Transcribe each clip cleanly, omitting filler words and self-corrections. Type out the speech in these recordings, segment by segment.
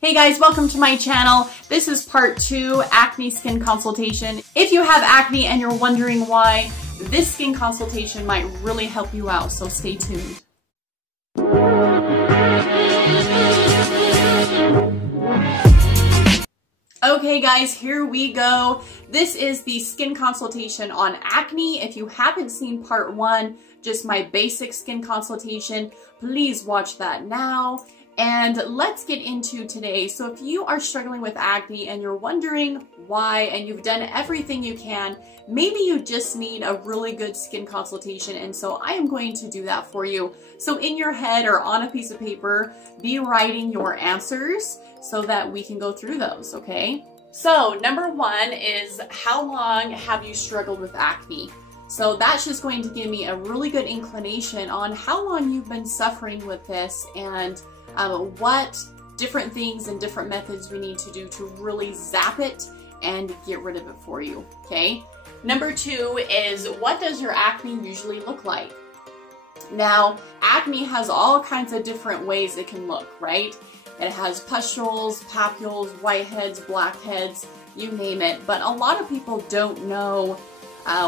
Hey guys, welcome to my channel. This is part 2, acne skin consultation. If you have acne and you're wondering why, this skin consultation might really help you out, so stay tuned. Okay guys, here we go. This is the skin consultation on acne. If you haven't seen part 1, just my basic skin consultation, please watch that now. And let's get into today. So if you are struggling with acne and you're wondering why, and you've done everything you can, maybe you just need a really good skin consultation, and so I am going to do that for you. So in your head or on a piece of paper, be writing your answers so that we can go through those, okay? So number 1 is, how long have you struggled with acne? So that's just going to give me a really good inclination on how long you've been suffering with this, and what different things and different methods we need to do to really zap it and get rid of it for you, okay? Number 2 is, what does your acne usually look like? Now, acne has all kinds of different ways it can look, right? It has pustules, papules, whiteheads, blackheads, you name it, but a lot of people don't know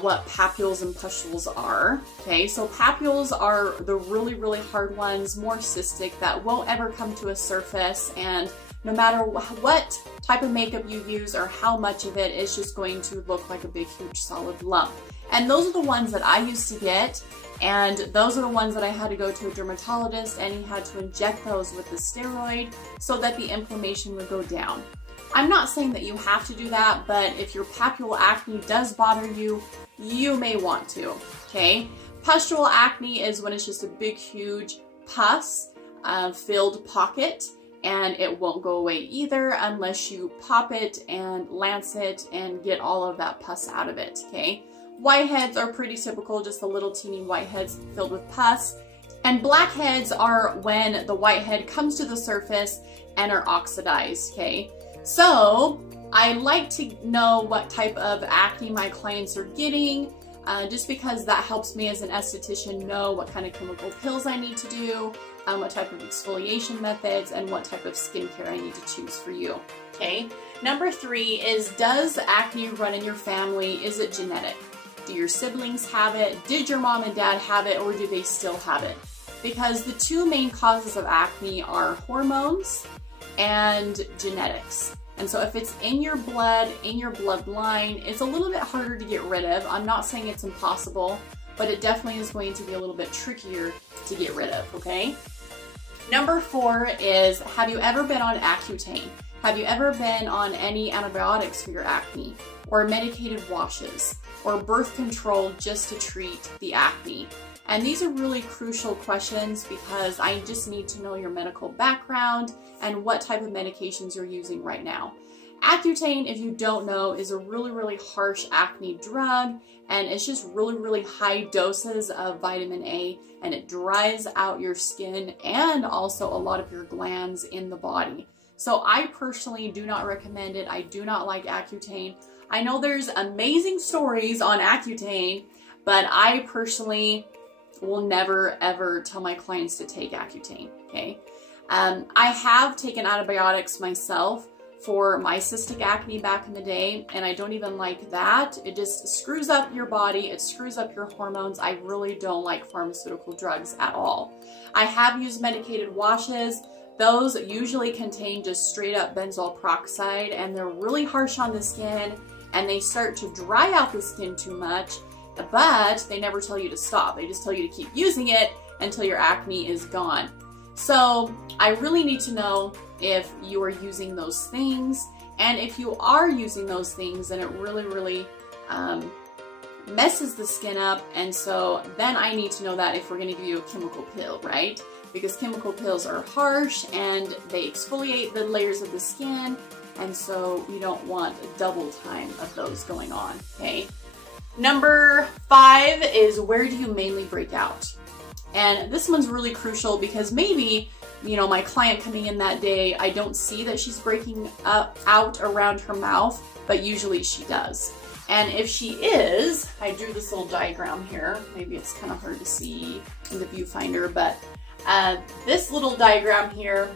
what papules and pustules are. Okay, so papules are the really hard ones, more cystic, that won't ever come to a surface, and no matter what type of makeup you use or how much of it, it's just going to look like a big huge solid lump. And those are the ones that I used to get, and those are the ones that I had to go to a dermatologist, and he had to inject those with the steroid so that the inflammation would go down. I'm not saying that you have to do that, but if your papule acne does bother you, you may want to, okay? Pustule acne is when it's just a big, huge pus filled pocket, and it won't go away either unless you pop it and lance it and get all of that pus out of it, okay? Whiteheads are pretty typical, just the little teeny whiteheads filled with pus. And blackheads are when the whitehead comes to the surface and are oxidized, okay? So I like to know what type of acne my clients are getting, just because that helps me as an esthetician know what kind of chemical peels I need to do, what type of exfoliation methods, and what type of skincare I need to choose for you, okay? Number 3 is, does acne run in your family? Is it genetic? Do your siblings have it? Did your mom and dad have it, or do they still have it? Because the 2 main causes of acne are hormones and genetics. And so if it's in your blood, in your bloodline, it's a little bit harder to get rid of. I'm not saying it's impossible, but it definitely is going to be a little bit trickier to get rid of, okay? Number 4 is, have you ever been on Accutane? Have you ever been on any antibiotics for your acne, or medicated washes, or birth control just to treat the acne? And these are really crucial questions because I just need to know your medical background and what type of medications you're using right now. Accutane, if you don't know, is a really harsh acne drug, and it's just really high doses of vitamin A, and it dries out your skin and also a lot of your glands in the body. So I personally do not recommend it. I do not like Accutane. I know there's amazing stories on Accutane, but I personally will never ever tell my clients to take Accutane, okay? I have taken antibiotics myself for my cystic acne back in the day, and I don't even like that. It just screws up your body, it screws up your hormones. I really don't like pharmaceutical drugs at all. I have used medicated washes. Those usually contain just straight up benzoyl peroxide, and they're really harsh on the skin, and they start to dry out the skin too much, but they never tell you to stop. They just tell you to keep using it until your acne is gone. So I really need to know if you are using those things, and if you are using those things, then it really messes the skin up, and so then I need to know that if we're going to give you a chemical pill, right? Because chemical pills are harsh and they exfoliate the layers of the skin, and so we don't want a double time of those going on, okay? Number 5 is, where do you mainly break out? And this one's really crucial because maybe, you know, my client coming in that day, I don't see that she's breaking out around her mouth, but usually she does. And if she is, I drew this little diagram here. Maybe it's kind of hard to see in the viewfinder, but this little diagram here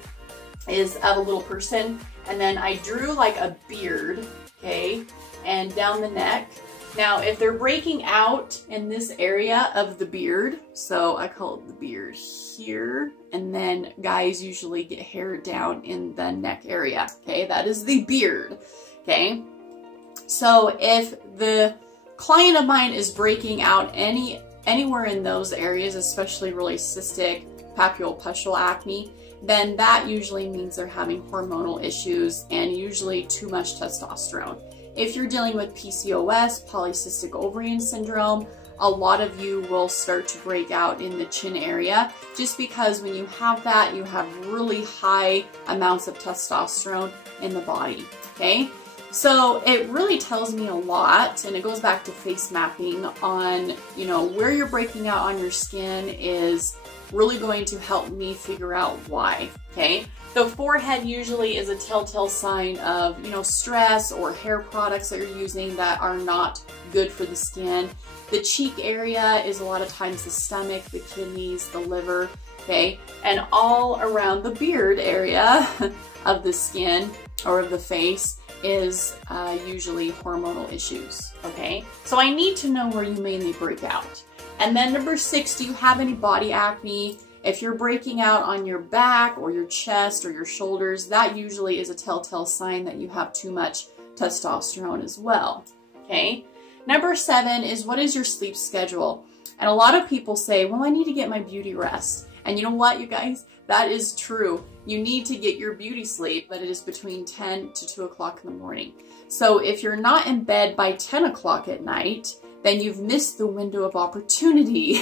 is of a little person, and then I drew like a beard, okay, and down the neck. Now, if they're breaking out in this area of the beard, so I call it the beard here, and then guys usually get hair down in the neck area, okay? That is the beard, okay? So if the client of mine is breaking out anywhere in those areas, especially really cystic, papulopustular acne, then that usually means they're having hormonal issues and usually too much testosterone. If you're dealing with PCOS, polycystic ovarian syndrome, a lot of you will start to break out in the chin area just because when you have that, you have really high amounts of testosterone in the body, okay? So it really tells me a lot, and it goes back to face mapping on, you know, where you're breaking out on your skin is really going to help me figure out why, okay? The forehead usually is a telltale sign of, you know, stress or hair products that you're using that are not good for the skin. The cheek area is a lot of times the stomach, the kidneys, the liver, okay? And all around the beard area of the skin or of the face is usually hormonal issues, okay? So I need to know where you mainly break out. And then number 6, do you have any body acne? If you're breaking out on your back or your chest or your shoulders, that usually is a telltale sign that you have too much testosterone as well, okay? Number 7 is, what is your sleep schedule? And a lot of people say, well, I need to get my beauty rest. And you know what, you guys? That is true. You need to get your beauty sleep, but it is between 10 to 2 o'clock in the morning. So if you're not in bed by 10 o'clock at night, then you've missed the window of opportunity.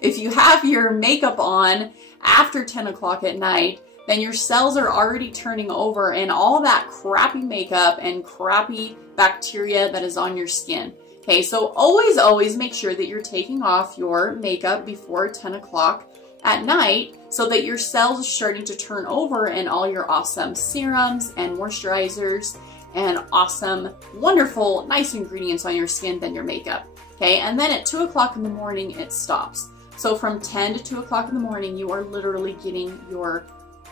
If you have your makeup on after 10 o'clock at night, then your cells are already turning over and all that crappy makeup and crappy bacteria that is on your skin. Okay, so always make sure that you're taking off your makeup before 10 o'clock at night so that your cells are starting to turn over and all your awesome serums and moisturizers and awesome, wonderful, nice ingredients on your skin than your makeup. Okay, and then at 2 o'clock in the morning, it stops. So from 10 to 2 o'clock in the morning, you are literally getting your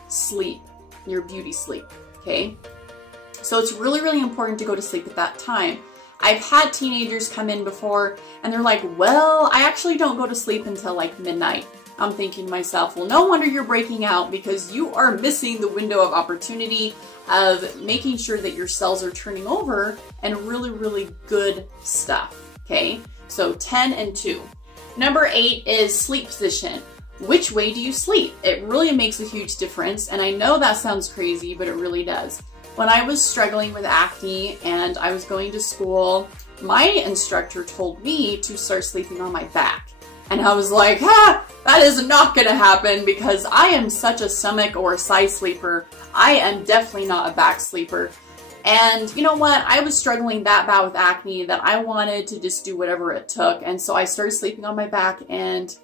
sleep, your beauty sleep, okay? So it's really important to go to sleep at that time. I've had teenagers come in before and they're like, well, I actually don't go to sleep until like midnight. I'm thinking to myself, well, no wonder you're breaking out because you are missing the window of opportunity of making sure that your cells are turning over and really good stuff, okay? So 10 and 2. Number 8 is sleep position. Which way do you sleep? It really makes a huge difference, and I know that sounds crazy, but it really does. When I was struggling with acne and I was going to school, my instructor told me to start sleeping on my back. And I was like, that is not gonna happen because I am such a stomach or a side sleeper. I am definitely not a back sleeper. And you know what? I was struggling that bad with acne that I wanted to just do whatever it took. And so I started sleeping on my back, and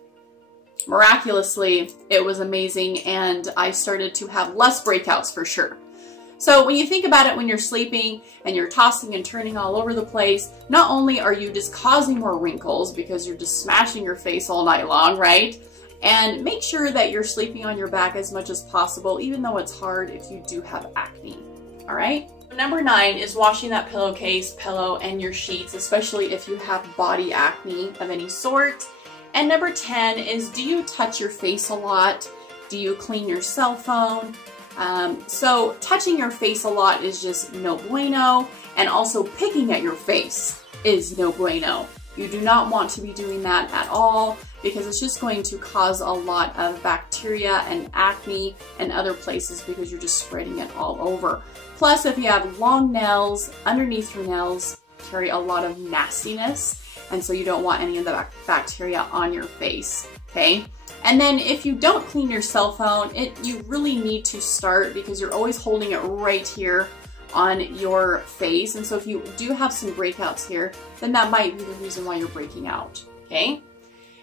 miraculously, it was amazing. And I started to have less breakouts for sure. So when you think about it, when you're sleeping and you're tossing and turning all over the place, not only are you just causing more wrinkles because you're just smashing your face all night long, right? And make sure that you're sleeping on your back as much as possible, even though it's hard if you do have acne, all right? Number 9 is washing that pillowcase, pillow, and your sheets, especially if you have body acne of any sort. And number 10 is, do you touch your face a lot? Do you clean your cell phone? So touching your face a lot is just no bueno, and also picking at your face is no bueno. You do not want to be doing that at all because it's just going to cause a lot of bacteria and acne and other places because you're just spreading it all over. Plus, if you have long nails, underneath your nails carry a lot of nastiness, and so you don't want any of the bacteria on your face, okay? And then if you don't clean your cell phone, you really need to start because you're always holding it right here on your face. And so if you do have some breakouts here, then that might be the reason why you're breaking out, okay?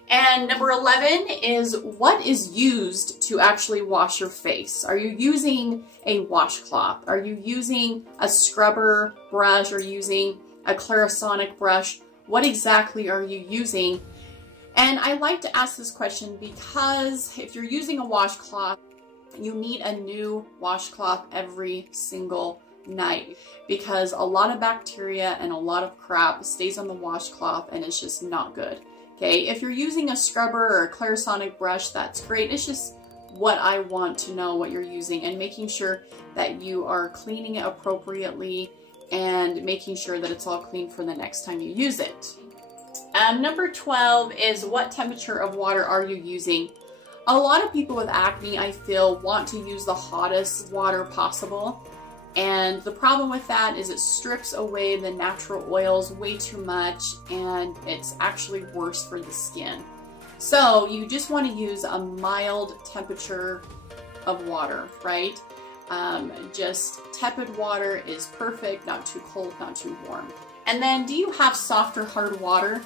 And number 11 is, what is used to actually wash your face? Are you using a washcloth? Are you using a scrubber brush or using a Clarisonic brush? What exactly are you using? And I like to ask this question because if you're using a washcloth, you need a new washcloth every single night, because a lot of bacteria and a lot of crap stays on the washcloth and it's just not good. Okay, if you're using a scrubber or a Clarisonic brush, that's great. It's just what I want to know what you're using, and making sure that you are cleaning it appropriately and making sure that it's all clean for the next time you use it. Number 12 is, what temperature of water are you using? A lot of people with acne, I feel, want to use the hottest water possible. And the problem with that is it strips away the natural oils way too much, and it's actually worse for the skin. So you just want to use a mild temperature of water, right? Just tepid water is perfect, not too cold, not too warm. And then, do you have soft or hard water?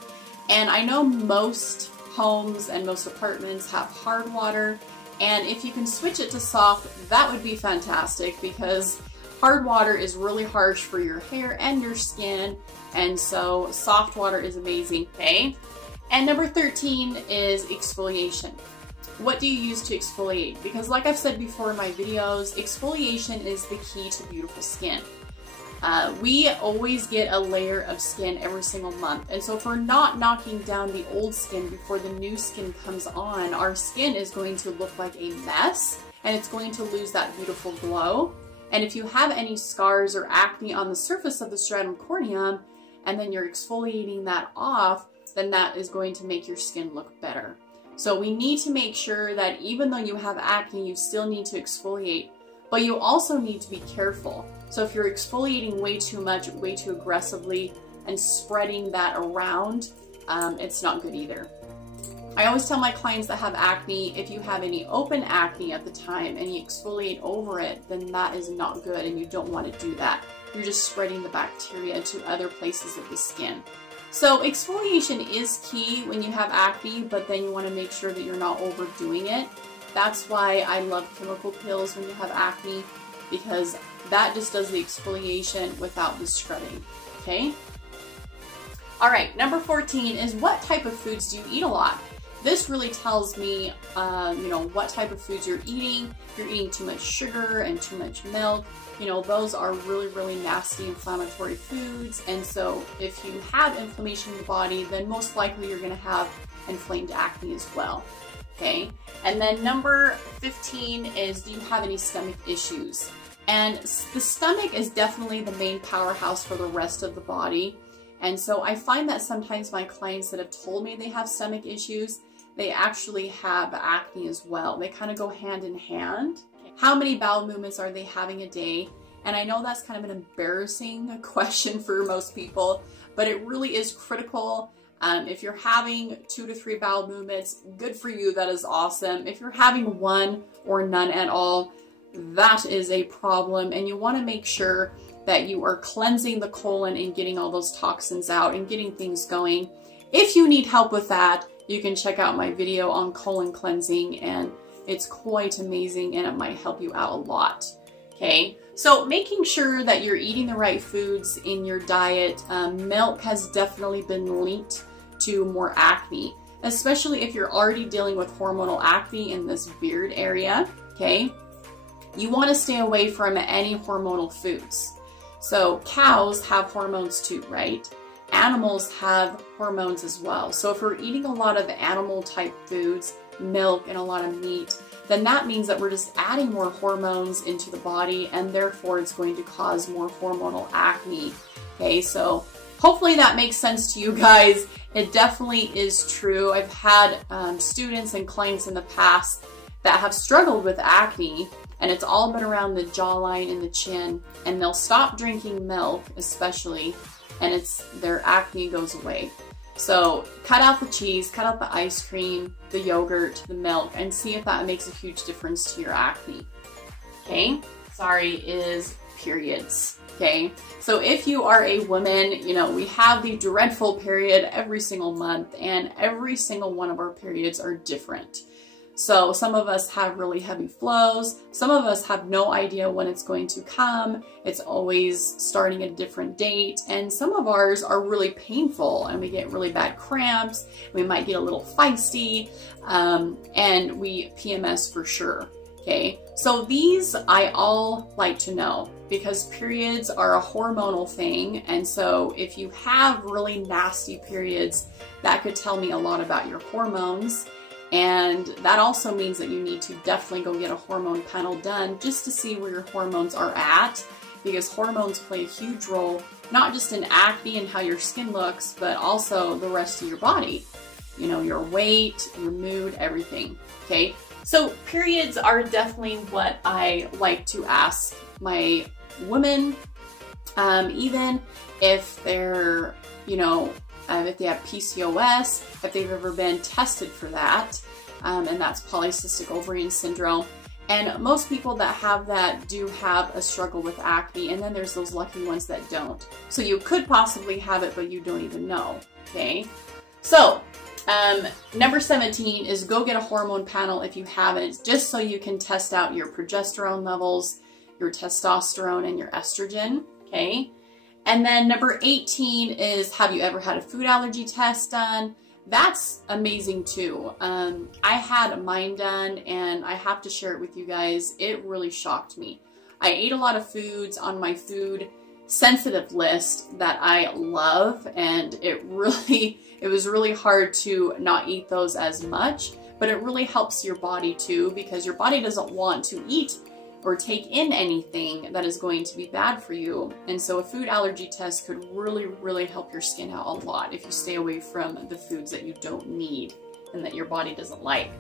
And I know most homes and most apartments have hard water, and if you can switch it to soft, that would be fantastic, because hard water is really harsh for your hair and your skin, and so soft water is amazing, okay? And number 13 is exfoliation. What do you use to exfoliate? Because like I've said before in my videos, exfoliation is the key to beautiful skin. We always get a layer of skin every single month, and so if we're not knocking down the old skin before the new skin comes on, our skin is going to look like a mess, and it's going to lose that beautiful glow. And if you have any scars or acne on the surface of the stratum corneum, and then you're exfoliating that off, then that is going to make your skin look better. So we need to make sure that even though you have acne, you still need to exfoliate, but you also need to be careful. So if you're exfoliating way too much, way too aggressively, and spreading that around, it's not good either. I always tell my clients that have acne, if you have any open acne at the time and you exfoliate over it, then that is not good, and you don't want to do that. You're just spreading the bacteria to other places of the skin. So exfoliation is key when you have acne, but then you want to make sure that you're not overdoing it. That's why I love chemical peels when you have acne, because that just does the exfoliation without the scrubbing, okay? All right, number 14 is, what type of foods do you eat a lot? This really tells me, you know, what type of foods you're eating. If you're eating too much sugar and too much milk, you know, those are really, really nasty inflammatory foods. And so if you have inflammation in the body, then most likely you're going to have inflamed acne as well. Okay. And then number 15 is, do you have any stomach issues? And the stomach is definitely the main powerhouse for the rest of the body. And so I find that sometimes my clients that have told me they have stomach issues, they actually have acne as well. They kind of go hand in hand. How many bowel movements are they having a day? And I know that's kind of an embarrassing question for most people, but it really is critical. If you're having 2 to 3 bowel movements, good for you, that is awesome. If you're having 1 or none at all, that is a problem, and you want to make sure that you are cleansing the colon and getting all those toxins out and getting things going. If you need help with that, you can check out my video on colon cleansing, and it's quite amazing, and it might help you out a lot. Okay, so making sure that you're eating the right foods in your diet. Milk has definitely been linked to more acne, especially if you're already dealing with hormonal acne in this beard area. Okay, you want to stay away from any hormonal foods. So cows have hormones too, right? Animals have hormones as well. So if we're eating a lot of animal type foods, milk and a lot of meat, then that means that we're just adding more hormones into the body, and therefore it's going to cause more hormonal acne. Okay, so hopefully that makes sense to you guys. It definitely is true. I've had students and clients in the past that have struggled with acne, and it's all been around the jawline and the chin, and they'll stop drinking milk especially, and their acne goes away. So cut out the cheese, cut out the ice cream, the yogurt, the milk, and see if that makes a huge difference to your acne. Okay, sorry, is periods. Okay, so if you are a woman, you know, we have the dreadful period every single month, and every single one of our periods are different. So some of us have really heavy flows. Some of us have no idea when it's going to come. It's always starting at a different date. And some of ours are really painful, and we get really bad cramps. We might get a little feisty, and we PMS for sure. Okay, so these I all like to know because periods are a hormonal thing, and so if you have really nasty periods, that could tell me a lot about your hormones, and that also means that you need to definitely go get a hormone panel done just to see where your hormones are at, because hormones play a huge role, not just in acne and how your skin looks, but also the rest of your body. You know, your weight, your mood, everything, okay? So periods are definitely what I like to ask my women, even if they're, you know, if they have PCOS, if they've ever been tested for that, and that's polycystic ovarian syndrome. And most people that have that do have a struggle with acne, and then there's those lucky ones that don't. So you could possibly have it, but you don't even know, okay? So, number 17 is go get a hormone panel if you haven't, just so you can test out your progesterone levels, your testosterone, and your estrogen, okay? And then number 18 is, have you ever had a food allergy test done? That's amazing too. I had mine done, and I have to share it with you guys. It really shocked me. I ate a lot of foods on my food sensitive list that I love, and it was really hard to not eat those as much, but it really helps your body too, because your body doesn't want to eat or take in anything that is going to be bad for you. And so a food allergy test could really help your skin out a lot if you stay away from the foods that you don't need and that your body doesn't like.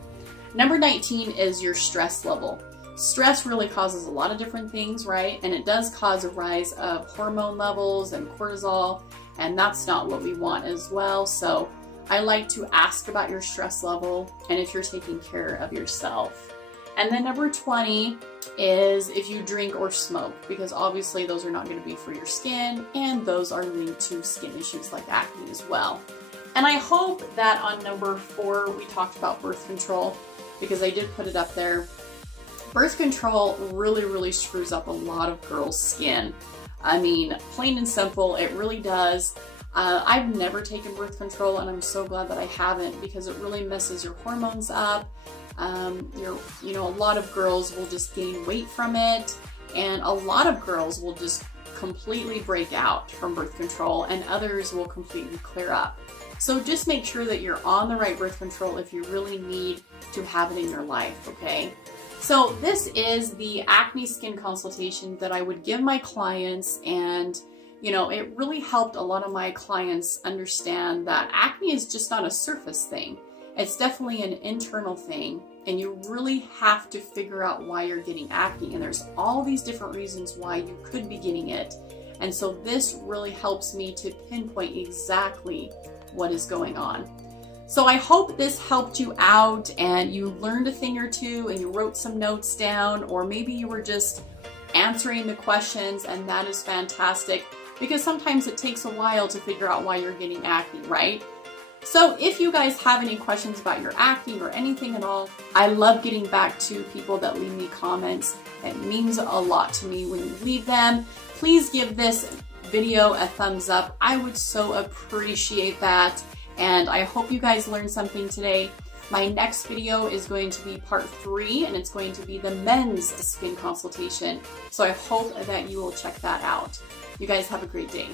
Number 19 is your stress level. Stress really causes a lot of different things, right? And it does cause a rise of hormone levels and cortisol, and that's not what we want as well. So I like to ask about your stress level and if you're taking care of yourself. And then number 20 is if you drink or smoke, because obviously those are not going to be for your skin, and those are linked to skin issues like acne as well. And I hope that on number 4 we talked about birth control, because I did put it up there. Birth control really screws up a lot of girls' skin. I mean, plain and simple, it really does. I've never taken birth control, and I'm so glad that I haven't, because it really messes your hormones up. You know, a lot of girls will just gain weight from it, and a lot of girls will just completely break out from birth control, and others will completely clear up. So just make sure that you're on the right birth control if you really need to have it in your life, okay? So this is the acne skin consultation that I would give my clients, and you know, it really helped a lot of my clients understand that acne is just not a surface thing. It's definitely an internal thing, and you really have to figure out why you're getting acne, and there's all these different reasons why you could be getting it. And so this really helps me to pinpoint exactly what is going on. So I hope this helped you out and you learned a thing or two and you wrote some notes down, or maybe you were just answering the questions, and that is fantastic, because sometimes it takes a while to figure out why you're getting acne, right? So if you guys have any questions about your acne or anything at all, I love getting back to people that leave me comments. It means a lot to me when you leave them. Please give this video a thumbs up. I would so appreciate that. And I hope you guys learned something today. My next video is going to be part 3, and it's going to be the men's skin consultation. So I hope that you will check that out. You guys have a great day.